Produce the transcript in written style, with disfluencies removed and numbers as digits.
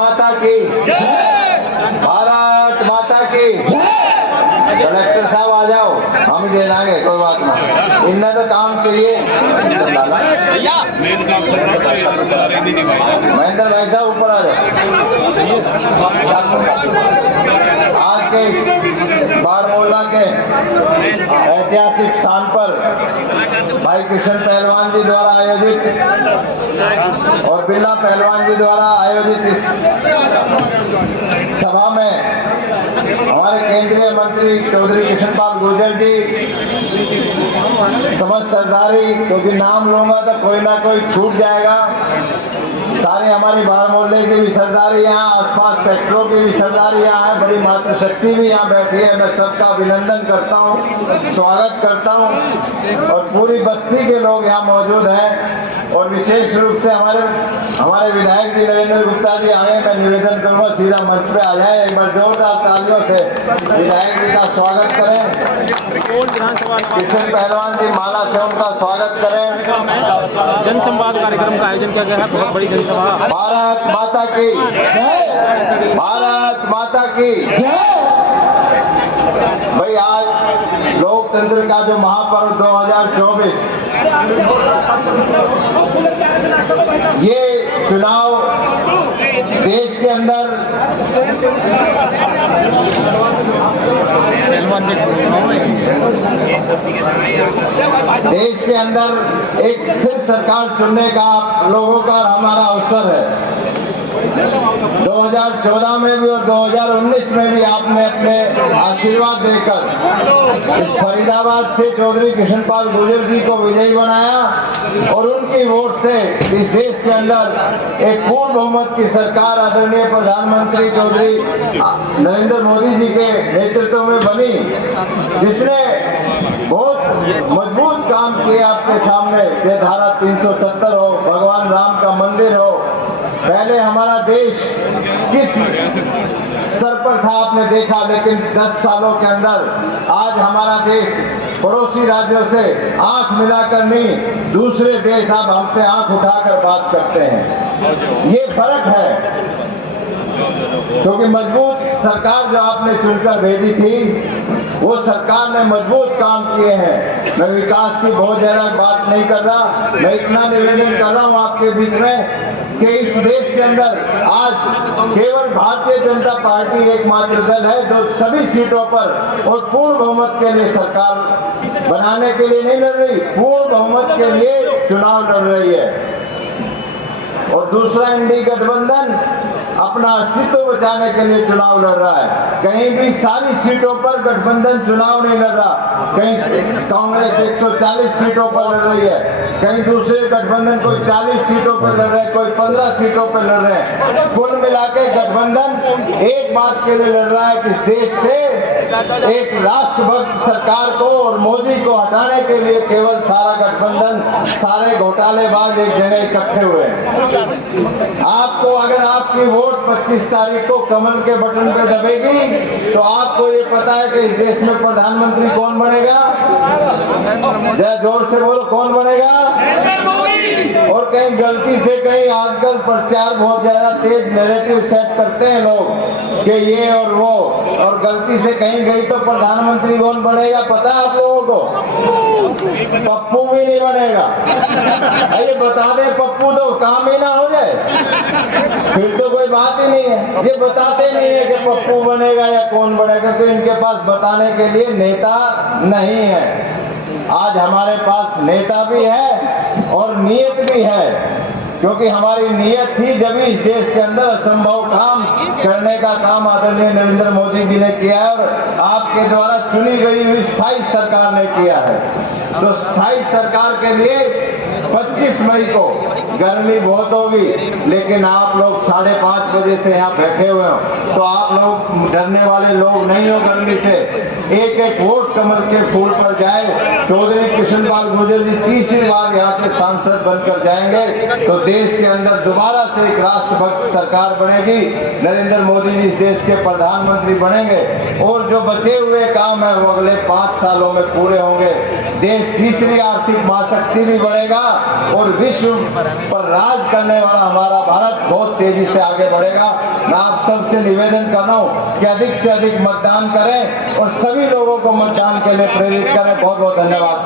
माता की, भारत माता की। कलेक्टर साहब आ जाओ, हम दे देंगे, कोई बात नहीं। इन्हें तो काम चाहिए। महेंद्र भाई साहब ऊपर आ जाओ। आज के इस बारमूला के ऐतिहासिक स्थान पर भाई किशन पहलवान जी द्वारा आयोजित और बिरला पहलवान जी द्वारा आयोजित इस सभा में हमारे केंद्रीय मंत्री चौधरी कृष्णपाल गुर्जर जी, समस्त सरदारी, क्योंकि नाम लूंगा तो कोई ना कोई छूट जाएगा, सारे हमारी बारमूले की भी सरदारी यहाँ, आसपास सेक्टरों की भी सरदारी यहाँ है, बड़ी मातृशक्ति भी यहाँ बैठी है। मैं सबका अभिनंदन करता हूँ, स्वागत करता हूँ और पूरी बस्ती के लोग यहाँ मौजूद हैं। और विशेष रूप से हमारे विधायक जी नरेंद्र गुप्ता जी आए, मैं निवेदन करूँगा सीधा मंच पे आ जाए, एक बार जोरदार तालियों से विधायक जी का स्वागत करें। किशन पहलवान जी माला से उनका स्वागत करें। जनसंवाद कार्यक्रम का आयोजन किया गया है, बहुत बड़ी जनसभा। भारत माता की जय, भारत माता की जय। भाई आज लोकतंत्र का जो महापर्व 2024, ये चुनाव देश के अंदर एक स्थिर सरकार चुनने का आप लोगों का हमारा अवसर है। 2014 में भी और 2019 में भी आपने अपने आशीर्वाद देकर इस फरीदाबाद से चौधरी कृष्णपाल गुर्जर जी को विजयी बनाया और उनकी वोट से इस देश के अंदर एक पूर्ण बहुमत की सरकार आदरणीय प्रधानमंत्री चौधरी नरेंद्र मोदी जी के नेतृत्व में बनी, जिसने बहुत मजबूत काम किया आपके सामने। ये धारा 370 हो, भगवान राम का मंदिर हो, पहले हमारा देश किस स्तर पर था आपने देखा, लेकिन 10 सालों के अंदर आज हमारा देश पड़ोसी राज्यों से आंख मिलाकर नहीं, दूसरे देश अब हमसे आंख उठाकर बात करते हैं। ये फर्क है, क्योंकि मजबूत सरकार जो आपने चुनकर भेजी थी, वो सरकार ने मजबूत काम किए हैं। मैं विकास की बहुत ज्यादा बात नहीं कर रहा, मैं इतना निवेदन कर रहा हूँ आपके बीच में कि इस देश के अंदर आज केवल भारतीय जनता पार्टी एकमात्र दल है जो सभी सीटों पर और पूर्ण बहुमत के लिए सरकार बनाने के लिए नहीं लड़ रही, पूर्ण बहुमत के लिए चुनाव लड़ रही है। और दूसरा एनडीए गठबंधन अपना अस्तित्व बचाने के लिए चुनाव लड़ रहा है। कहीं भी सारी सीटों पर गठबंधन चुनाव नहीं लड़ रहा, कहीं कांग्रेस 140 सीटों पर लड़ रही है, कहीं दूसरे गठबंधन कोई 40 सीटों पर लड़ रहे हैं, कोई 15 सीटों पर लड़ रहे हैं। कुल मिलाकर गठबंधन एक बात के लिए लड़ रहा है कि इस देश से एक राष्ट्रभक्त सरकार को और मोदी को हटाने के लिए केवल सारा गठबंधन, सारे घोटालेबाज एक जगह इकट्ठे हुए हैं। आपको अगर आपकी वोट 25 तारीख को कमल के बटन पे दबेगी तो आपको ये पता है कि इस देश में प्रधानमंत्री कौन बनेगा? जरा जोर से बोलो, कौन बनेगा? और कहीं गलती से कहीं आजकल प्रचार बहुत ज्यादा तेज नैरेटिव सेट करते हैं लोग कि ये और वो, और गलती से कहीं गई तो प्रधानमंत्री कौन बनेगा पता है आप लोगों को? पप्पू भी नहीं बनेगा। अरे बता दे पप्पू तो काम ही ना हो जाए, फिर तो कोई बात ही नहीं है। ये बताते नहीं है कि पप्पू बनेगा या कौन बनेगा, तो इनके पास बताने के लिए नेता नहीं है। आज हमारे पास नेता भी है और नीयत भी है, क्योंकि हमारी नीयत थी जब इस देश के अंदर असंभव काम करने का काम आदरणीय नरेंद्र मोदी जी ने किया है और आपके द्वारा चुनी गई हुई स्थायी सरकार ने किया है। तो स्थायी सरकार के लिए 25 मई को गर्मी बहुत होगी, लेकिन आप लोग 5:30 बजे से यहाँ बैठे हुए हो, तो आप लोग डरने वाले लोग नहीं हो गर्मी से। एक एक वोट कमल के फूल पर जाए। चौधरी कृष्णपाल गुर्जर जी तीसरी बार यहाँ से सांसद बनकर जाएंगे तो देश के अंदर दोबारा से एक राष्ट्रभक्त सरकार बनेगी, नरेंद्र मोदी जी इस देश के प्रधानमंत्री बनेंगे। और जो बचे हुए काम है वो अगले 5 सालों में पूरे होंगे। देश तीसरी आर्थिक महाशक्ति भी बढ़ेगा और विश्व पर राज करने वाला हमारा भारत बहुत तेजी से आगे बढ़ेगा। मैं आप सबसे निवेदन कर रहा हूँ कि अधिक से अधिक मतदान करें और सभी लोगों को मतदान के लिए प्रेरित करें। बहुत बहुत धन्यवाद।